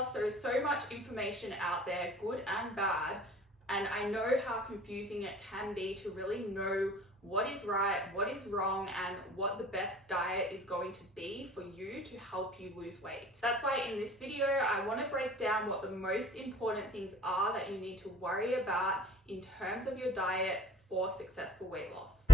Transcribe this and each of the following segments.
loss, there is so much information out there, good and bad, and I know how confusing it can be to really know what is right, what is wrong, and what the best diet is going to be for you to help you lose weight. That's why in this video, I want to break down what the most important things are that you need to worry about in terms of your diet for successful weight loss.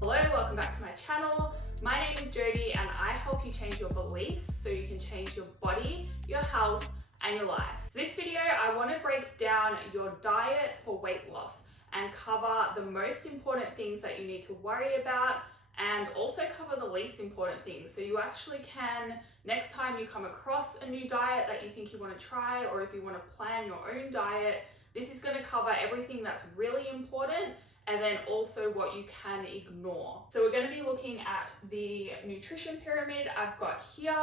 Hello, welcome back to my channel. My name is Jody and I help you change your beliefs so you can change your body, your health, and your life. So this video, I want to break down your diet for weight loss and cover the most important things that you need to worry about and also cover the least important things. So you actually can, next time you come across a new diet that you think you want to try, or if you want to plan your own diet, this is going to cover everything that's really important and then also what you can ignore. So we're going to be looking at the nutrition pyramid I've got here.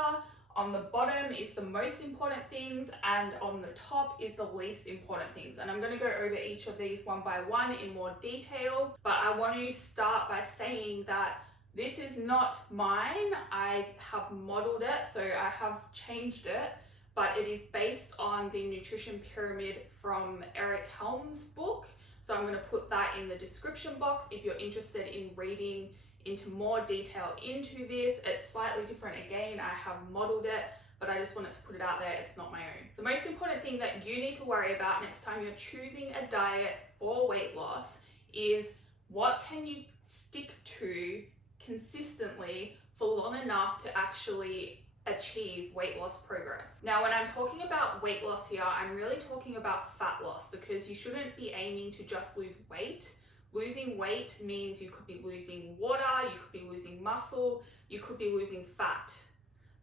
On the bottom is the most important things and on the top is the least important things. And I'm going to go over each of these one by one in more detail, but I want to start by saying that this is not mine. I have modeled it, so I have changed it, but it is based on the nutrition pyramid from Eric Helm's book. So I'm going to put that in the description box if you're interested in reading into more detail into this. It's slightly different again. I have modeled it, but I just wanted to put it out there. It's not my own. The most important thing that you need to worry about next time you're choosing a diet for weight loss is what can you stick to consistently for long enough to actually achieve weight loss progress. Now, when I'm talking about weight loss here, I'm really talking about fat loss because you shouldn't be aiming to just lose weight. Losing weight means you could be losing water, you could be losing muscle, you could be losing fat.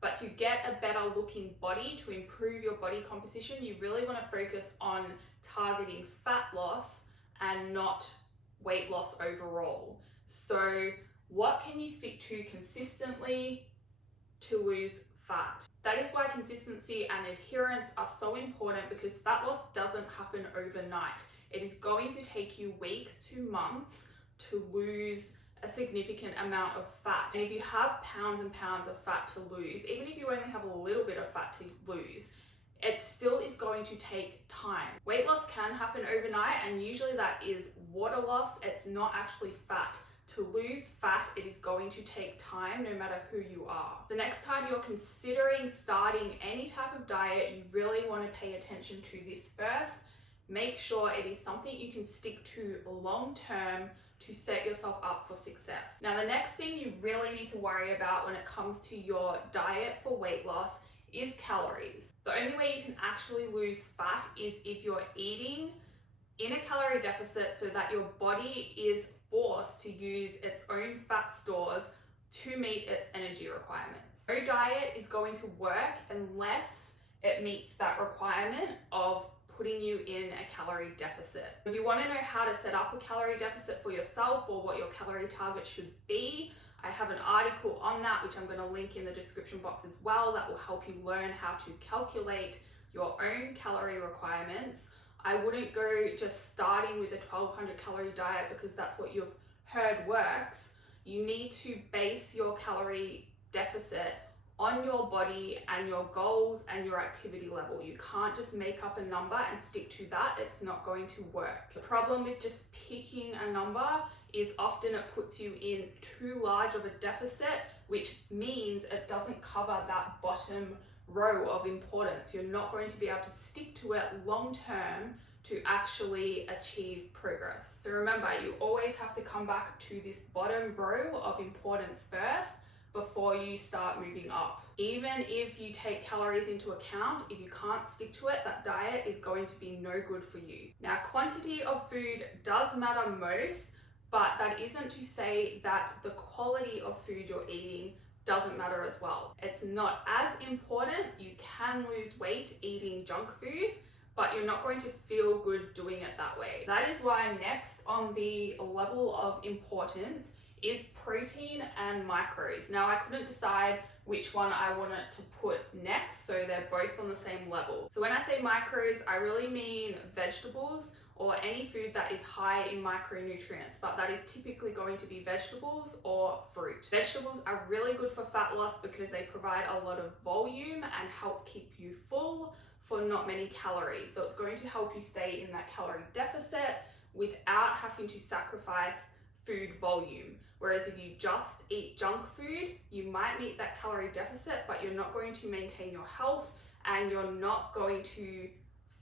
But to get a better looking body, to improve your body composition, you really want to focus on targeting fat loss and not weight loss overall. So what can you stick to consistently to lose fat? That is why consistency and adherence are so important, because fat loss doesn't happen overnight. It is going to take you weeks to months to lose a significant amount of fat. And if you have pounds and pounds of fat to lose, even if you only have a little bit of fat to lose, it still is going to take time. Weight loss can happen overnight, and usually that is water loss. It's not actually fat. To lose fat, it is going to take time no matter who you are. The next time you're considering starting any type of diet, you really want to pay attention to this first. Make sure it is something you can stick to long term to set yourself up for success. Now, the next thing you really need to worry about when it comes to your diet for weight loss is calories. The only way you can actually lose fat is if you're eating in a calorie deficit so that your body is forced to use its own fat stores to meet its energy requirements. No diet is going to work unless it meets that requirement of putting you in a calorie deficit. If you want to know how to set up a calorie deficit for yourself or what your calorie target should be, I have an article on that which I'm going to link in the description box as well that will help you learn how to calculate your own calorie requirements. I wouldn't go just starting with a 1200 calorie diet because that's what you've heard works. You need to base your calorie deficit on your body and your goals and your activity level. You can't just make up a number and stick to that. It's not going to work. The problem with just picking a number is often it puts you in too large of a deficit, which means it doesn't cover that bottom row of importance. You're not going to be able to stick to it long term to actually achieve progress. So remember, you always have to come back to this bottom row of importance first before you start moving up. Even if you take calories into account, if you can't stick to it, that diet is going to be no good for you. Now, quantity of food does matter most, but that isn't to say that the quality of food you're eating doesn't matter as well. It's not as important. You can lose weight eating junk food, but you're not going to feel good doing it that way. That is why next on the level of importance is protein and macros. Now, I couldn't decide which one I wanted to put next, so they're both on the same level. So when I say macros, I really mean vegetables, or any food that is high in micronutrients, but that is typically going to be vegetables or fruit. Vegetables are really good for fat loss because they provide a lot of volume and help keep you full for not many calories. So it's going to help you stay in that calorie deficit without having to sacrifice food volume. Whereas if you just eat junk food, you might meet that calorie deficit, but you're not going to maintain your health and you're not going to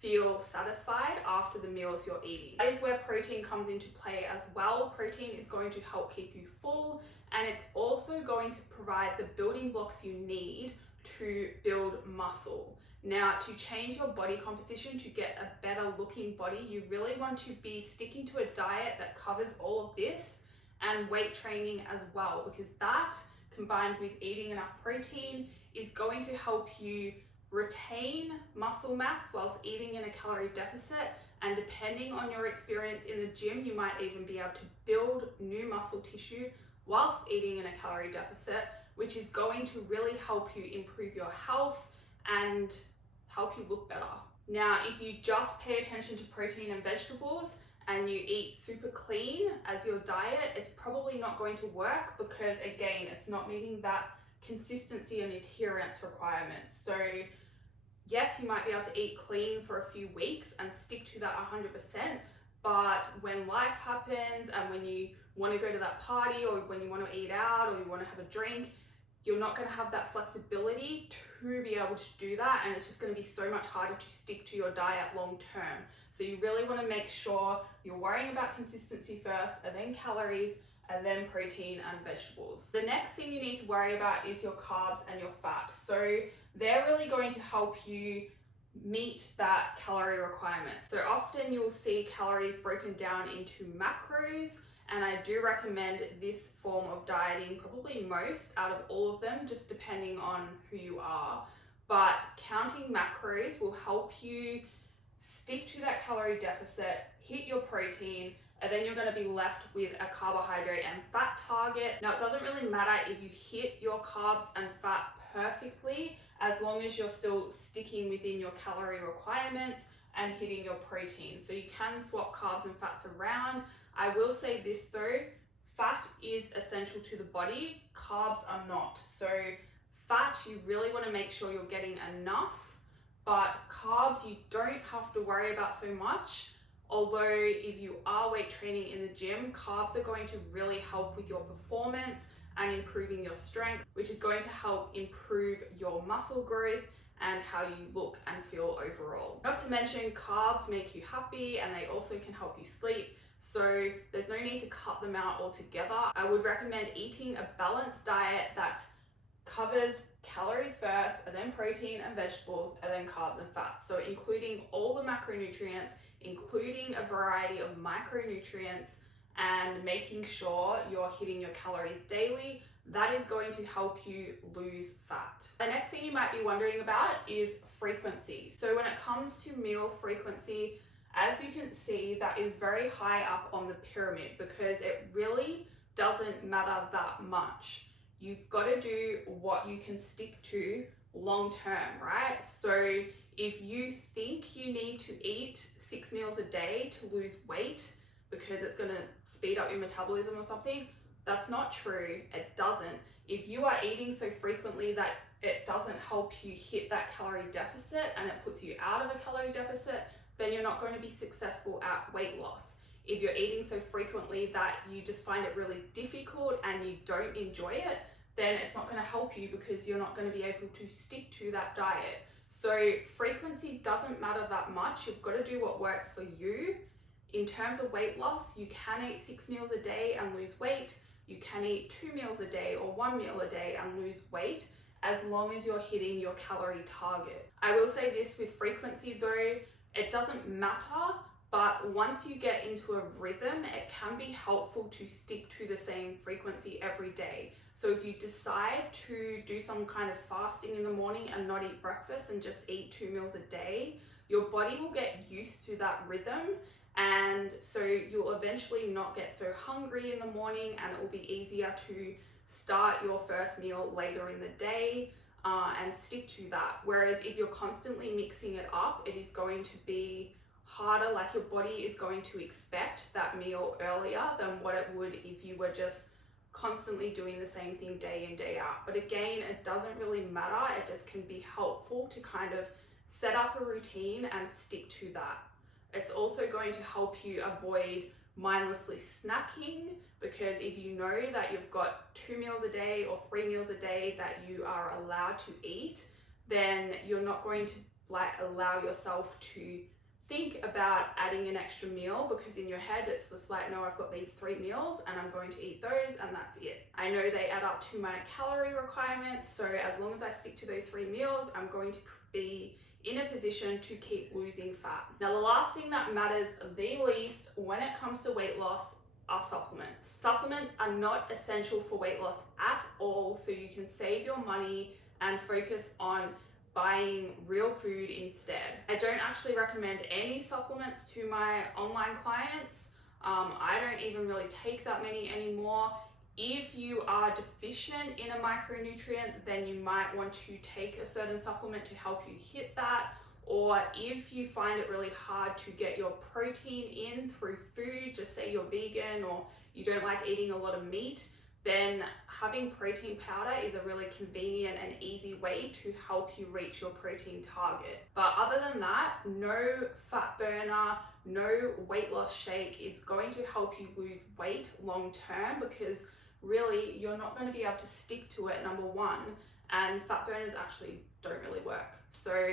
feel satisfied after the meals you're eating. That is where protein comes into play as well. Protein is going to help keep you full, and it's also going to provide the building blocks you need to build muscle. Now, to change your body composition, to get a better looking body, you really want to be sticking to a diet that covers all of this, and weight training as well, because that, combined with eating enough protein, is going to help you retain muscle mass whilst eating in a calorie deficit. And depending on your experience in the gym, you might even be able to build new muscle tissue whilst eating in a calorie deficit, which is going to really help you improve your health and help you look better. Now, if you just pay attention to protein and vegetables and you eat super clean as your diet, it's probably not going to work because, again, it's not meeting that consistency and adherence requirements. So yes, you might be able to eat clean for a few weeks and stick to that 100%, but when life happens and when you want to go to that party, or when you want to eat out, or you want to have a drink, you're not going to have that flexibility to be able to do that, and it's just going to be so much harder to stick to your diet long term. So you really want to make sure you're worrying about consistency first, and then calories, and then protein and vegetables. The next thing you need to worry about is your carbs and your fat. So they're really going to help you meet that calorie requirement. So often you'll see calories broken down into macros, and I do recommend this form of dieting, probably most out of all of them, just depending on who you are. But counting macros will help you stick to that calorie deficit, hit your protein, and then you're going to be left with a carbohydrate and fat target. Now, it doesn't really matter if you hit your carbs and fat perfectly, as long as you're still sticking within your calorie requirements and hitting your protein. So you can swap carbs and fats around. I will say this though, fat is essential to the body, carbs are not. So fat, you really want to make sure you're getting enough, but carbs you don't have to worry about so much. Although if you are weight training in the gym, carbs are going to really help with your performance and improving your strength, which is going to help improve your muscle growth and how you look and feel overall. Not to mention, carbs make you happy and they also can help you sleep. So there's no need to cut them out altogether. I would recommend eating a balanced diet that covers calories first, and then protein and vegetables, and then carbs and fats. So including all the macronutrients, including a variety of micronutrients, and making sure you're hitting your calories daily. That is going to help you lose fat. The next thing you might be wondering about is frequency. So when it comes to meal frequency, as you can see, that is very high up on the pyramid because it really doesn't matter that much. You've got to do what you can stick to long term, right? So if you think you need to eat 6 meals a day to lose weight because it's going to speed up your metabolism or something, that's not true. It doesn't. If you are eating so frequently that it doesn't help you hit that calorie deficit and it puts you out of a calorie deficit, then you're not going to be successful at weight loss. If you're eating so frequently that you just find it really difficult and you don't enjoy it, then it's not going to help you because you're not going to be able to stick to that diet. So frequency doesn't matter that much. You've got to do what works for you. In terms of weight loss, you can eat 6 meals a day and lose weight. You can eat 2 meals a day or 1 meal a day and lose weight, as long as you're hitting your calorie target. I will say this with frequency though, it doesn't matter, but once you get into a rhythm, it can be helpful to stick to the same frequency every day. So if you decide to do some kind of fasting in the morning and not eat breakfast and just eat 2 meals a day, your body will get used to that rhythm, and so you'll eventually not get so hungry in the morning, and it will be easier to start your first meal later in the day and stick to that. Whereas if you're constantly mixing it up, it is going to be harder, like your body is going to expect that meal earlier than what it would if you were just constantly doing the same thing day in, day out. But again, it doesn't really matter. It just can be helpful to kind of set up a routine and stick to that. It's also going to help you avoid mindlessly snacking, because if you know that you've got 2 meals a day or 3 meals a day that you are allowed to eat, then you're not going to allow yourself to think about adding an extra meal, because in your head it's just like, no, I've got these 3 meals and I'm going to eat those and that's it. I know they add up to my calorie requirements, so as long as I stick to those 3 meals, I'm going to be in a position to keep losing fat. Now, the last thing that matters the least when it comes to weight loss are supplements. Supplements are not essential for weight loss at all, so you can save your money and focus on buying real food instead. I don't actually recommend any supplements to my online clients. I don't even really take that many anymore. If you are deficient in a micronutrient, then you might want to take a certain supplement to help you hit that. Or if you find it really hard to get your protein in through food, just say you're vegan or you don't like eating a lot of meat, then having protein powder is a really convenient and easy way to help you reach your protein target. But other than that, no fat burner, no weight loss shake is going to help you lose weight long term, because really you're not going to be able to stick to it, number one, and fat burners actually don't really work. So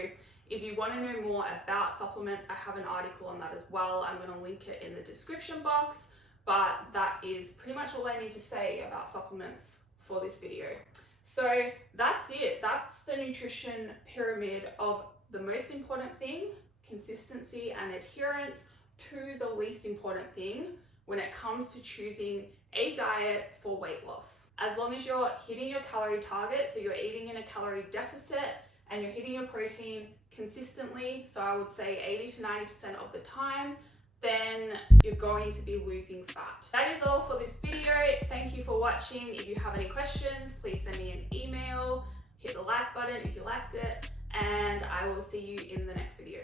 if you want to know more about supplements, I have an article on that as well. I'm going to link it in the description box. But that is pretty much all I need to say about supplements for this video. So that's it. That's the nutrition pyramid of the most important thing, consistency and adherence, to the least important thing when it comes to choosing a diet for weight loss. As long as you're hitting your calorie target, so you're eating in a calorie deficit and you're hitting your protein consistently, so I would say 80 to 90% of the time, then you're going to be losing fat. That is all for this video. Thank you for watching. If you have any questions, please send me an email, hit the like button if you liked it, and I will see you in the next video.